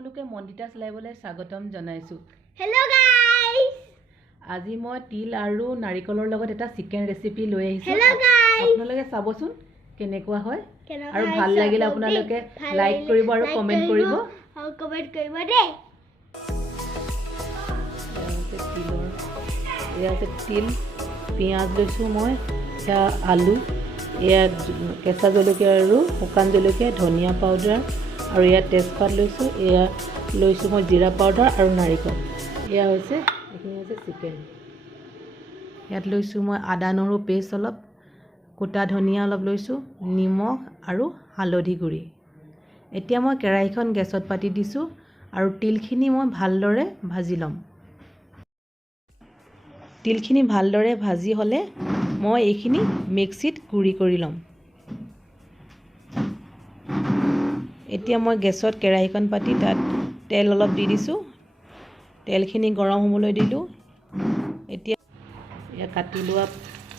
সকলোকে মন্দিতাছ লাইভলৈ স্বাগতম জনাইছো। হেল্ল' গাইস, আজি মই তিল আৰু নাৰিকলৰ লগত এটা চিকেন ৰেচিপি লৈ আহিছো। হেল্ল' গাইস, আপোনালোকে চাবচোন কেনেকুৱা হয় আৰু ভাল লাগিলে আপোনালোকে লাইক কৰিব আৰু কমেন্ট কৰিব দেই। এয়া আছে তিল, পিঁয়াজ লৈছোঁ মই, এয়া আলু, এয়া কেঁচা জলকীয়া আৰু শুকান জলকীয়া, ধনিয়া পাউডাৰ আৰু এয়া তেজপাত লৈছোঁ, এয়া লৈছোঁ মই জিৰা পাউডাৰ আৰু নাৰিকল। এয়া হৈছে এইখিনি হৈছে চিকেন। ইয়াত লৈছোঁ মই আদা নহৰু পেষ্ট অলপ, গোটা ধনিয়া অলপ লৈছোঁ, নিমখ আৰু হালধি গুড়ি। এতিয়া মই কেৰাহীখন গেছত পাতি দিছোঁ আৰু তিলখিনি মই ভালদৰে ভাজি ল'ম। তিলখিনি ভালদৰে ভাজি হ'লে মই এইখিনি মিক্সিত গুড়ি কৰি ল'ম। এতিয়া মই গেছত কেৰাহীখন পাতি তাত তেল অলপ দি দিছোঁ, তেলখিনি গৰম হ'বলৈ দিলোঁ। এতিয়া কাটি লোৱা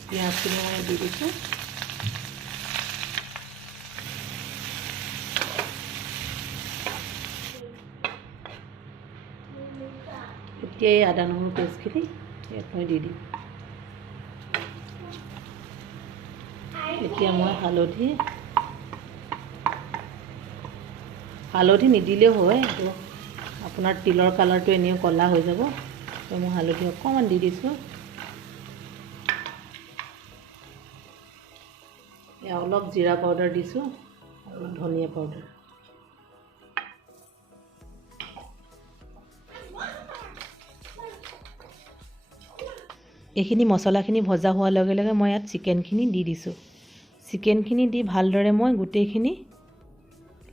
পিঁয়াজখিনি মই দি দিছোঁ। এতিয়া এই আদা নহৰু পেষ্টখিনি ইয়াত মই দি দিম। এতিয়া মই হালধি নিদিলেও হয়, এইটো আপোনাৰ তিলৰ কালাৰটো এনেও ক'লা হৈ যাব, তো মই হালধি অকণমান দি দিছোঁ। অলপ জিৰা পাউডাৰ দিছোঁ আৰু ধনিয়া পাউডাৰ। এইখিনি মছলাখিনি ভজা হোৱাৰ লগে লগে মই ইয়াত চিকেনখিনি দি দিছোঁ। চিকেনখিনি দি ভালদৰে মই গোটেইখিনি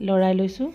লৰাই লৈছোঁ।